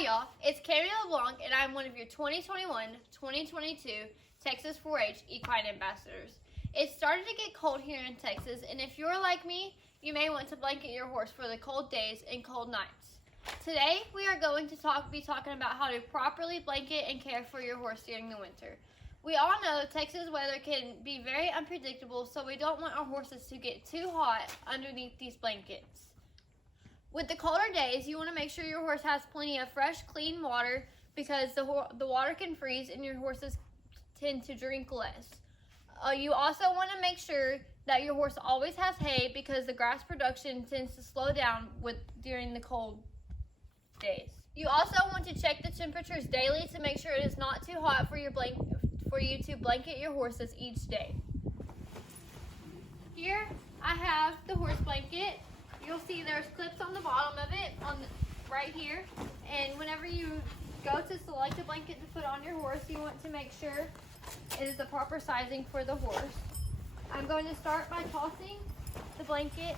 Hi y'all, it's LeBlanc and I'm one of your 2021-2022 Texas 4-H Equine Ambassadors. It's starting to get cold here in Texas, and if you're like me, you may want to blanket your horse for the cold days and cold nights. Today we are going to be talking about how to properly blanket and care for your horse during the winter. We all know Texas weather can be very unpredictable, so we don't want our horses to get too hot underneath these blankets. With the colder days, you want to make sure your horse has plenty of fresh, clean water because the water can freeze and your horses tend to drink less. You also want to make sure that your horse always has hay because the grass production tends to slow down during the cold days. You also want to check the temperatures daily to make sure it is not too hot for you to blanket your horses each day. Here I have the horse blanket. You'll see there's clips on the bottom of it, right here. And whenever you go to select a blanket to put on your horse, you want to make sure it is the proper sizing for the horse. I'm going to start by tossing the blanket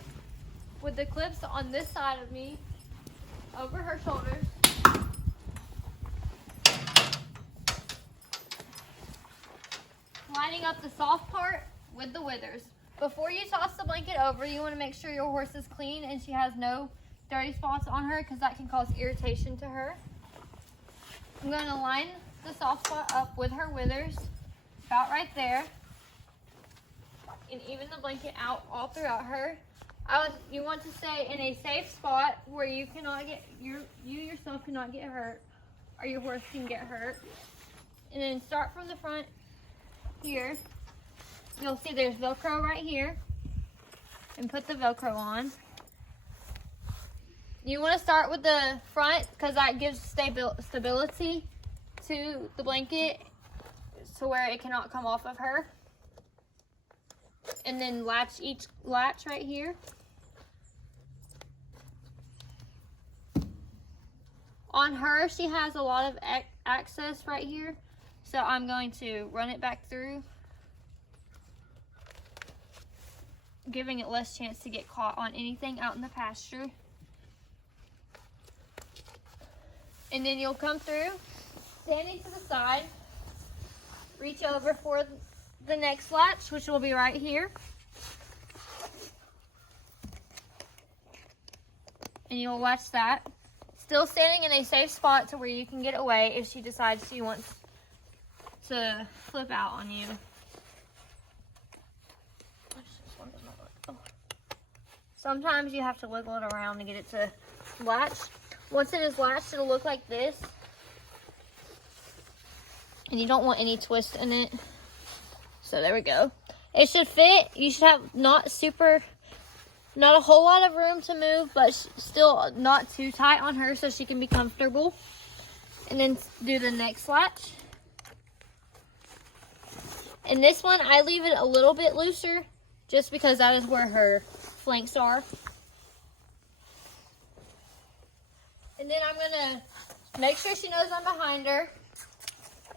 with the clips on this side of me over her shoulders. Lining up the soft part with the withers. Before you toss the blanket over, you want to make sure your horse is clean and she has no dirty spots on her because that can cause irritation to her. I'm going to line the soft spot up with her withers, about right there, and even the blanket out all throughout her. You want to stay in a safe spot where you yourself cannot get hurt, or your horse can get hurt. And then start from the front here. You'll see there's Velcro right here, and put the Velcro on. You want to start with the front because that gives stability to the blanket to where it cannot come off of her. And then latch each latch right here. On her, she has a lot of access right here, so I'm going to run it back through, giving it less chance to get caught on anything out in the pasture. And then you'll come through, standing to the side, reach over for the next latch, which will be right here. And you'll latch that. Still standing in a safe spot to where you can get away if she decides she wants to flip out on you. Sometimes you have to wiggle it around to get it to latch. Once it is latched, it'll look like this. And you don't want any twist in it. So there we go. It should fit. You should have not a whole lot of room to move, but still not too tight on her so she can be comfortable. And then do the next latch. And this one, I leave it a little bit looser just because that is where her flanks are. And then I'm gonna make sure she knows I'm behind her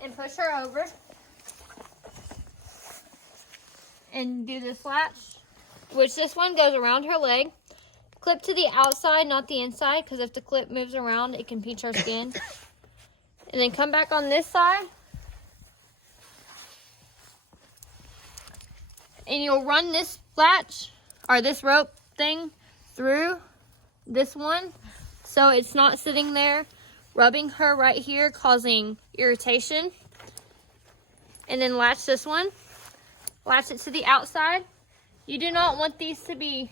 and push her over and do this latch, which this one goes around her leg. Clip to the outside, not the inside, because if the clip moves around, it can pinch her skin. And then come back on this side. And you'll run this latch, or this rope thing, through this one, so it's not sitting there rubbing her right here, causing irritation. And then latch this one. Latch it to the outside. You do not want these to be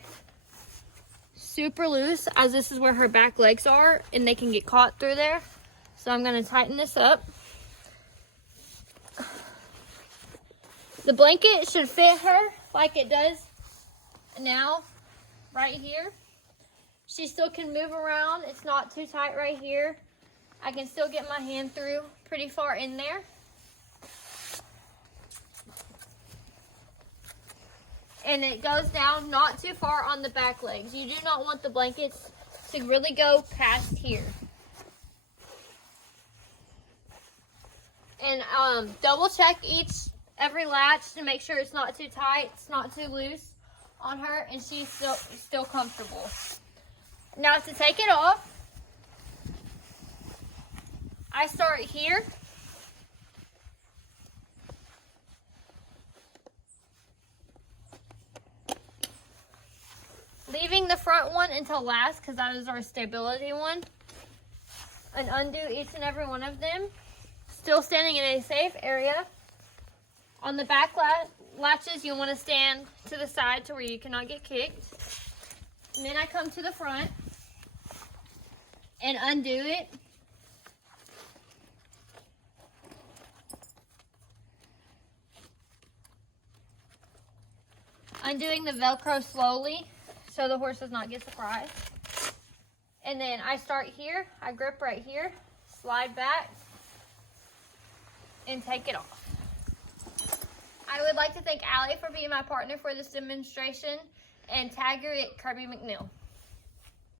super loose, as this is where her back legs are and they can get caught through there. So I'm going to tighten this up. The blanket should fit her like it does now, right here. She still can move around. It's not too tight right here. I can still get my hand through pretty far in there. And it goes down not too far on the back legs. You do not want the blankets to really go past here. And double check every latch to make sure it's not too tight, it's not too loose on her, and she's still comfortable. Now to take it off, I start here. Leaving the front one until last because that is our stability one. And undo each and every one of them. Still standing in a safe area. On the back latches, you want to stand to the side to where you cannot get kicked. And then I come to the front and undo it. Undoing the Velcro slowly so the horse does not get surprised. And then I start here, I grip right here, slide back, and take it off. I would like to thank Allie for being my partner for this demonstration, and tag her at Kirby McNeil.